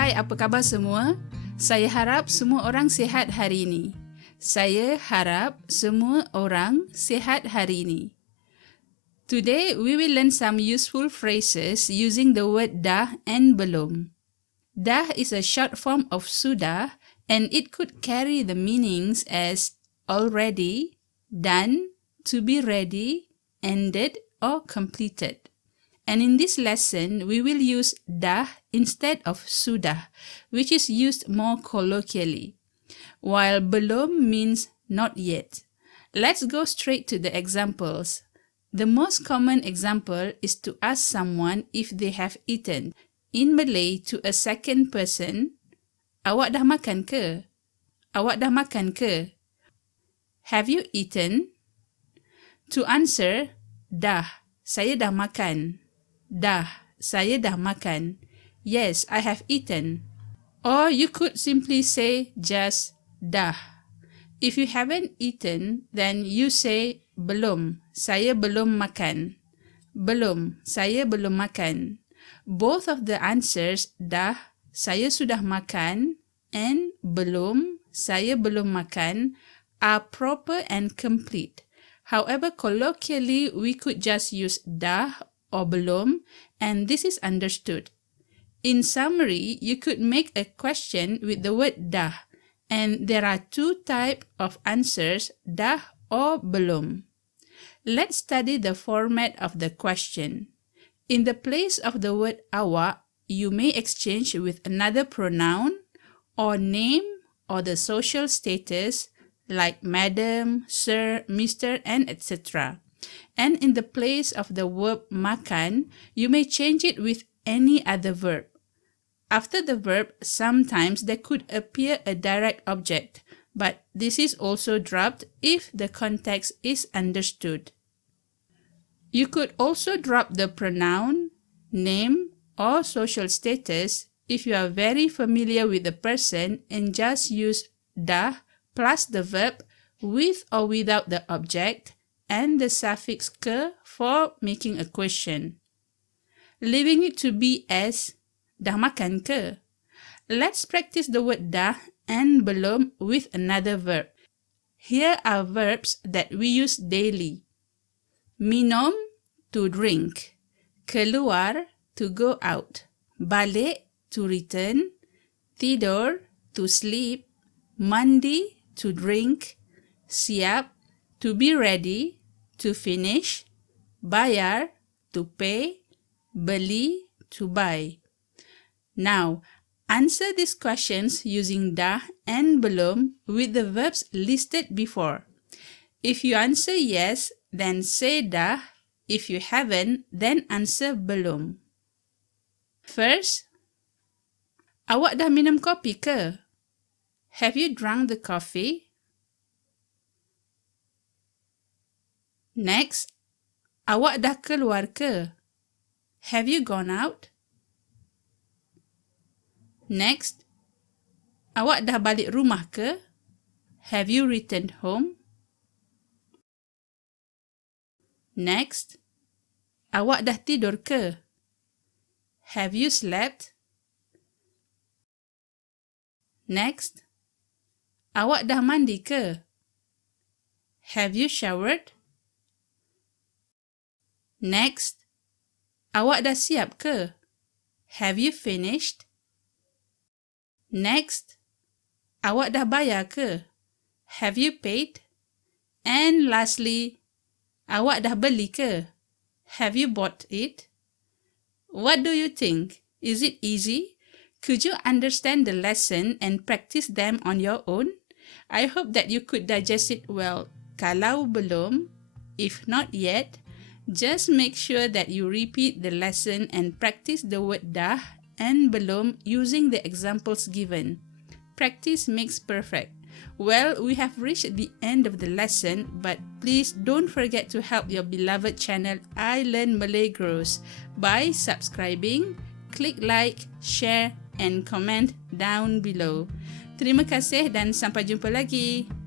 Hai, apa khabar semua? Saya harap semua orang sihat hari ini. Saya harap semua orang sihat hari ini. Today, we will learn some useful phrases using the word dah and belum. Dah is a short form of sudah, and it could carry the meanings as already, done, to be ready, ended, or completed. And in this lesson, we will use dah instead of sudah, which is used more colloquially, while belum means not yet. Let's go straight to the examples. The most common example is to ask someone if they have eaten. In Malay, to a second person, awak dah makan ke? Awak dah makan ke? Have you eaten? To answer, dah, saya dah makan. Dah, saya dah makan. Yes, I have eaten. Or you could simply say just dah. If you haven't eaten, then you say belum, saya belum makan. Belum, saya belum makan. Both of the answers, dah, saya sudah makan, and belum, saya belum makan, are proper and complete. However, colloquially, we could just use dah or belum, and this is understood. In summary, you could make a question with the word dah, and there are two types of answers, dah or belum. Let's study the format of the question. In the place of the word awak, you may exchange with another pronoun or name or the social status like madam, sir, mister, and etc. And in the place of the verb makan, you may change it with any other verb. After the verb, sometimes there could appear a direct object, but this is also dropped if the context is understood. You could also drop the pronoun, name, or social status if you are very familiar with the person and just use dah plus the verb with or without the object and the suffix ke for making a question. Leaving it to be as dah makan ke? Let's practice the word dah and belum with another verb. Here are verbs that we use daily. Minum, to drink. Keluar, to go out. Balik, to return. Tidur, to sleep. Mandi, to drink. Siap, to be ready. To finish. Bayar, to pay. Beli, to buy. Now, answer these questions using dah and belum with the verbs listed before. If you answer yes, then say dah. If you haven't, then answer belum. First, awak dah minum kopi ke? Have you drunk the coffee? Next, awak dah keluar ke? Have you gone out? Next, awak dah balik rumah ke? Have you returned home? Next, awak dah tidur ke? Have you slept? Next, awak dah mandi ke? Have you showered? Next, awak dah siap ke? Have you finished? Next, awak dah bayar ke? Have you paid? And lastly, awak dah beli ke? Have you bought it? What do you think? Is it easy? Could you understand the lesson and practice them on your own? I hope that you could digest it well. Kalau belum, if not yet, just make sure that you repeat the lesson and practice the word dah and belum using the examples given. Practice makes perfect. Well, we have reached the end of the lesson, but please don't forget to help your beloved channel I Learn Malay grows by subscribing, click like, share, and comment down below. Terima kasih dan sampai jumpa lagi.